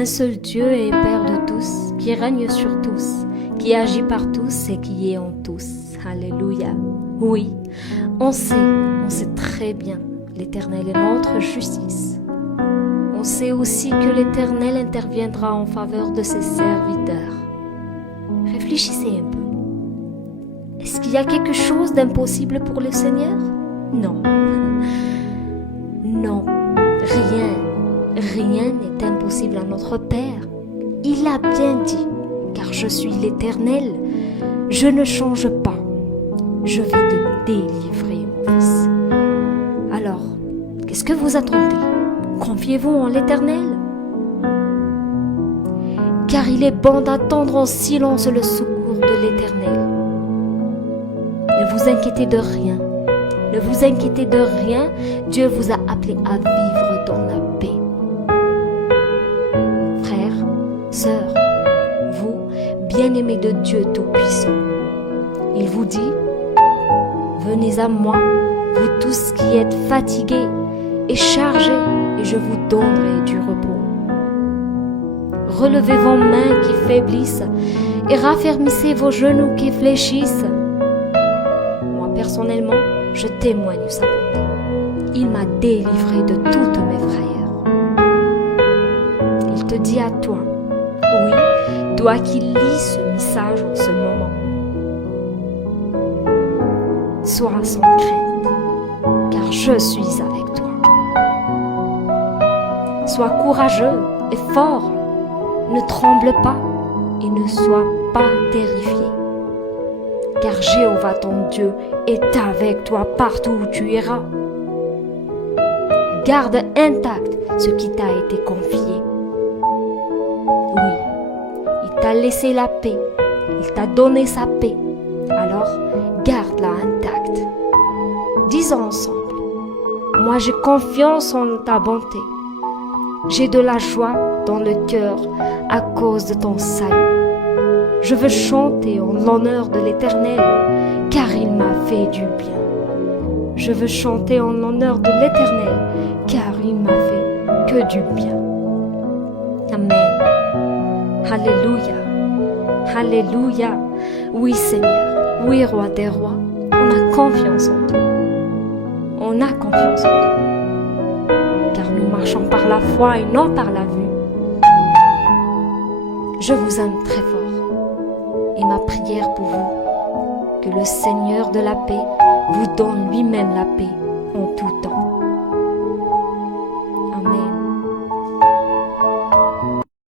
un seul Dieu et Père de tous, qui règne sur tous, qui agit par tous et qui est en tous. Alléluia. Oui, on sait très bien, l'Éternel est notre justice. On sait aussi que l'Éternel interviendra en faveur de ses serviteurs. Réfléchissez un peu. Est-ce qu'il y a quelque chose d'impossible pour le Seigneur? Non. Non, rien n'est impossible à notre Père. Il a bien dit, car je suis l'Éternel, je ne change pas. Je vais te délivrer, mon fils. Alors, qu'est-ce que vous attendez? Confiez-vous en l'Éternel. Car il est bon d'attendre en silence le secours de l'Éternel. Ne vous inquiétez de rien. Ne vous inquiétez de rien. Dieu vous a appelé à vivre dans la paix. Frères, sœurs, vous, bien-aimés de Dieu Tout-Puissant, il vous dit, venez à moi, vous tous qui êtes fatigués et chargés, et je vous donnerai du repos. Relevez vos mains qui faiblissent et raffermissez vos genoux qui fléchissent. Moi, personnellement, je témoigne sa bonté. Il m'a délivré de toutes mes frayeurs. Il te dit à toi, oui, toi qui lis ce message en ce moment, sois sans crainte, car je suis avec toi. Sois courageux et fort, ne tremble pas et ne sois pas terrifié. Car Jéhovah ton Dieu est avec toi partout où tu iras. Garde intact ce qui t'a été confié. Oui, il t'a laissé la paix, il t'a donné sa paix. Alors, garde-la intacte. Disons ensemble, moi j'ai confiance en ta bonté. J'ai de la joie dans le cœur à cause de ton salut. Je veux chanter en l'honneur de l'Éternel, car il m'a fait du bien. Je veux chanter en l'honneur de l'Éternel, car il m'a fait que du bien. Amen. Alléluia. Alléluia. Oui Seigneur, oui Roi des rois, on a confiance en toi. On a confiance en toi. Car nous marchons par la foi et non par la vue. Je vous aime très fort. Et ma prière pour vous, que le Seigneur de la paix vous donne lui-même la paix en tout temps.